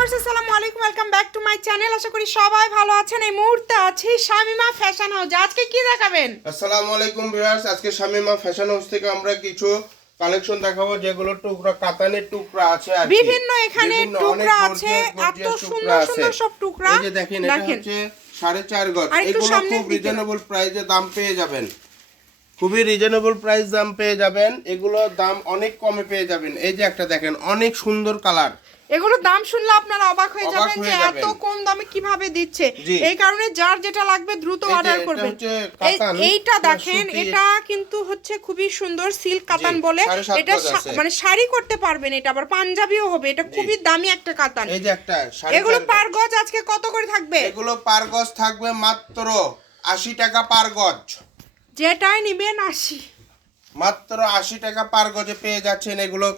Viewers আসসালামু আলাইকুম welcome back to my channel আশা করি সবাই ভালো আছেন। এই মুহূর্তে আছি শামিমা ফ্যাশন হাউস আজকে কি দেখাবেন? আসসালামু আলাইকুম ভিউয়ার্স আজকে শামিমা ফ্যাশন হাউস থেকে আমরা কিছু কালেকশন দেখাবো যেগুলো টুকরা কাতানের টুকরা আছে আর বিভিন্ন এখানে টুকরা আছে এত সুন্দর সুন্দর সব টুকরা। এই যে দেখেন এটা হচ্ছে সাড়ে চার গজ। এগুলো খুব। রিজনেবল প্রাইসে দাম পেয়ে যাবেন। খুবই রিজনেবল প্রাইস দাম পেয়ে যাবেন। এগুলো দাম অনেক কমে পেয়ে যাবেন। এই যে একটা দেখেন অনেক সুন্দর কালার এগুলোর দাম শুনলে আপনারা অবাক হয়ে যাবেন যে এত কম দামে কীভাবে দিচ্ছে। এই কারণে যার যেটা লাগবে দ্রুত অর্ডার করবেন এইটা দেখেন এটা কিন্তু হচ্ছে খুবই সুন্দর সিল্ক কাতান বলে। এটা। মানে শাড়ি করতে পারবেন এটা আবার পাঞ্জাবিও হবে। এটা খুবই দামি একটা কাতান। এই যে একটা এগুলো। পার গজ। আজকে কত করে থাকবে? এগুলো পার গজ থাকবে মাত্র আশি টাকা পার গজ। যেটাই নিবেন আসি মাত্র আশি টাকা পার গজে পেয়ে যাচ্ছেন এগুলো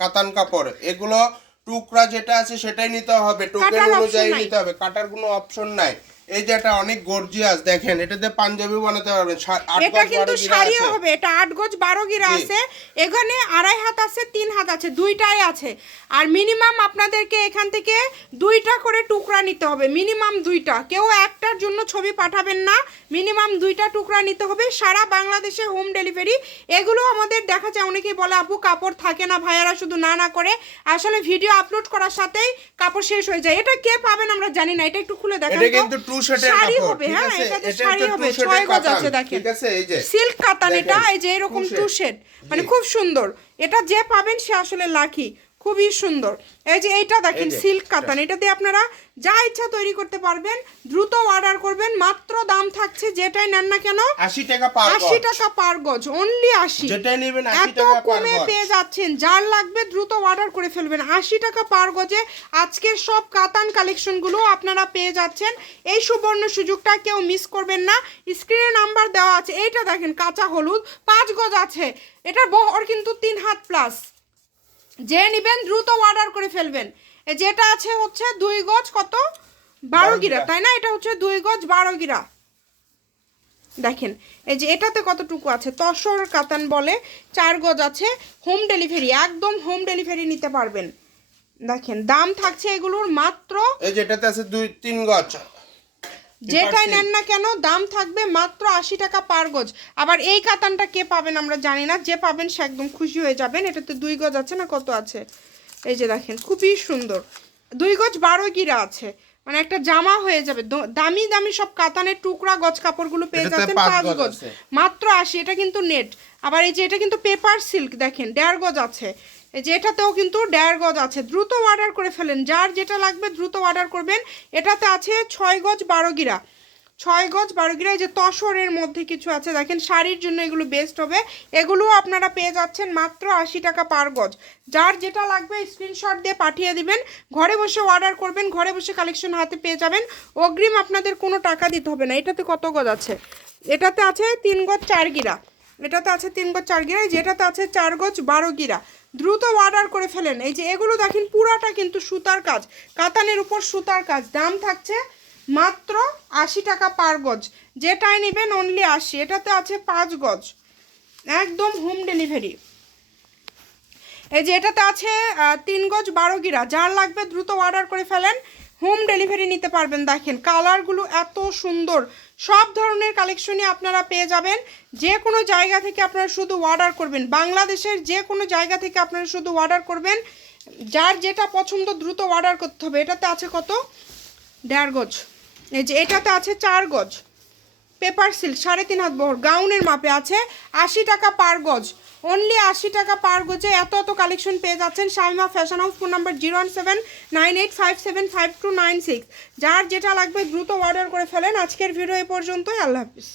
কাতান কাপড়। এগুলো টুকরা যেটা আছে সেটাই নিতে হবে টোকেন অনুযায়ী নিতে হবে কাটার কোনো অপশন নাই। এই যে এটা অনেক গর্জিয়াস দেখেন এটাতে পাঞ্জাবি বানাতে পারবেন এটা কিন্তু শাড়িও। হবে এটা আট গজ বারো গিরা আছে এখানে আড়াই হাত আছে তিন হাত আছে দুইটাই আছে। আর মিনিমাম আপনাদেরকে এখান থেকে দুইটা করে টুকরা নিতে হবে মিনিমাম দুইটা। কেউ একটার জন্য ছবি পাঠাবেন না মিনিমাম দুইটা টুকরা নিতে হবে। সারা বাংলাদেশে হোম ডেলিভারি এগুলো আমাদের দেখা যায় অনেকেই বলে আপু কাপড় থাকে না ভাইয়ারা শুধু না না করে। আসলে ভিডিও আপলোড করার সাথেই কাপড় শেষ হয়ে যায়। এটা কে পাবেন আমরা জানি না এটা একটু খুলে দেখেন এটা কিন্তু টু শাড়ি হবে হ্যাঁ এটা শাড়ি হবে ছয় গজ আছে দেখেন। ঠিক আছে? এই যে সিল্ক কাতান এটা এই যে এরকম টু। শেড মানে খুব সুন্দর। এটা যে পাবেন সে আসলে লাকি খুবই সুন্দর। এই যে এইটা দেখেন সিল্ক কাতান এটা দিয়ে আপনারা যা ইচ্ছা তৈরি করতে পারবেন দ্রুত অর্ডার করবেন মাত্র দাম থাকছে যেটাই নেন না কেন আশি টাকা পার আশি টাকা পার গজ অনলি আশি। যেটাই নেবেন এত টাকা পার কমে পেয়ে যাচ্ছেন যার লাগবে দ্রুত অর্ডার করে ফেলবেন। আশি টাকা পার গজে আজকের সব কাতান কালেকশনগুলো আপনারা পেয়ে যাচ্ছেন। এই সুবর্ণ সুযোগটা কেউ মিস করবেন না। স্ক্রিনে নাম্বার দেওয়া আছে এইটা দেখেন কাঁচা হলুদ পাঁচ গজ আছে। এটার বহর কিন্তু তিন হাত প্লাস যে নিবেন দ্রুত অর্ডার করে ফেলবেন। যেটা আছে হচ্ছে দুই গজ কত? বারো গিরা। তাই না? এটা হচ্ছে দুই গজ বারো গিরা। দেখেন এই যে এটাতে কতটুকু আছে? তসর কাতান বলে চার গজ আছে। হোম ডেলিভারি একদম হোম ডেলিভারি নিতে পারবেন। দেখেন দাম থাকছে এগুলোর মাত্র এই যেটাতে আছে দুই তিন গজ। যেটাই নেন না কেন দাম থাকবে মাত্র আশি টাকা পার গজ। আবার এই কাতানটা কে পাবেন আমরা জানি না যে পাবেন সে একদম খুশি হয়ে যাবেন। এটাতে দুই গজ আছে না কত আছে? এই যে দেখেন খুবই সুন্দর। দুই গজ বারো গিরা আছে। মানে একটা জামা হয়ে যাবে। দামি দামি সব কাতানের টুকরা গজ কাপড়গুলো পেয়ে যাচ্ছেন পাঁচ গজ মাত্র আশি এটা কিন্তু নেট আবার এই যে এটা কিন্তু পেপার সিল্ক দেখেন দেড় গজ আছে। এই যে এটাতেও কিন্তু দেড় গজ আছে। দ্রুত অর্ডার করে ফেলেন। যার যেটা লাগবে দ্রুত অর্ডার করবেন। এটাতে আছে ছয় গজ বারো গিরা। ছয় গজ বারো গিরা যে তসরের মধ্যে কিছু আছে, দেখেন শাড়ির জন্য এগুলো বেস্ট হবে। এগুলো আপনারা পেয়ে যাচ্ছেন মাত্র আশি টাকা পার গজ। যার যেটা লাগবে স্ক্রিনশট দিয়ে পাঠিয়ে দিবেন। ঘরে বসে অর্ডার করবেন, ঘরে বসে কালেকশন হাতে পেয়ে যাবেন। অগ্রিম আপনাদের কোনো টাকা দিতে হবে না। এটাতে কত গজ আছে? এটাতে আছে তিন গজ চার গিরা। এটাতে আছে তিন গজ চার গিরা। এই যে এটাতে আছে চার গজ বারো গিরা। দ্রুত অর্ডার করে ফেলেন। এই যে এগুলো দেখেন পুরাটা কিন্তু সুতার কাজ। কাতানের উপর সুতার কাজ। দাম থাকছে মাত্র আশি টাকা পার গজ। যেটাই নেবেন অনলি আশি। এটাতে আছে পাঁচ গজ। একদম হোম ডেলিভারি এই যে এটাতে আছে তিন গজ বারো গিরা। যার লাগবে দ্রুত অর্ডার করে ফেলেন। হোম ডেলিভারি নিতে পারবেন, দেখেন। কালারগুলো এত সুন্দর। সব ধরনের কালেকশনই আপনারা পেয়ে যাবেন। যে কোনো জায়গা থেকে আপনারা শুধু অর্ডার করবেন। বাংলাদেশের যে কোনো জায়গা থেকে আপনারা শুধু অর্ডার করবেন। যার যেটা পছন্দ দ্রুত অর্ডার করতে হবে। এটাতে আছে কত? দেড় গজ। এই যে এটাতে আছে চার গজ। পেপার সিল্ক, সাড়ে তিন হাত বহর। গাউনের মাপে আছে আশি টাকা পার গজ। অনলি আশি টাকা পার গজে এত এত কালেকশন পেয়ে যাচ্ছেন Shamima fashion house phone number zero one seven nine eight five seven five two nine six যার যেটা লাগবে দ্রুত অর্ডার করে ফেলেন। আজকের ভিডিও এ পর্যন্তই। আল্লাহ হাফিজ।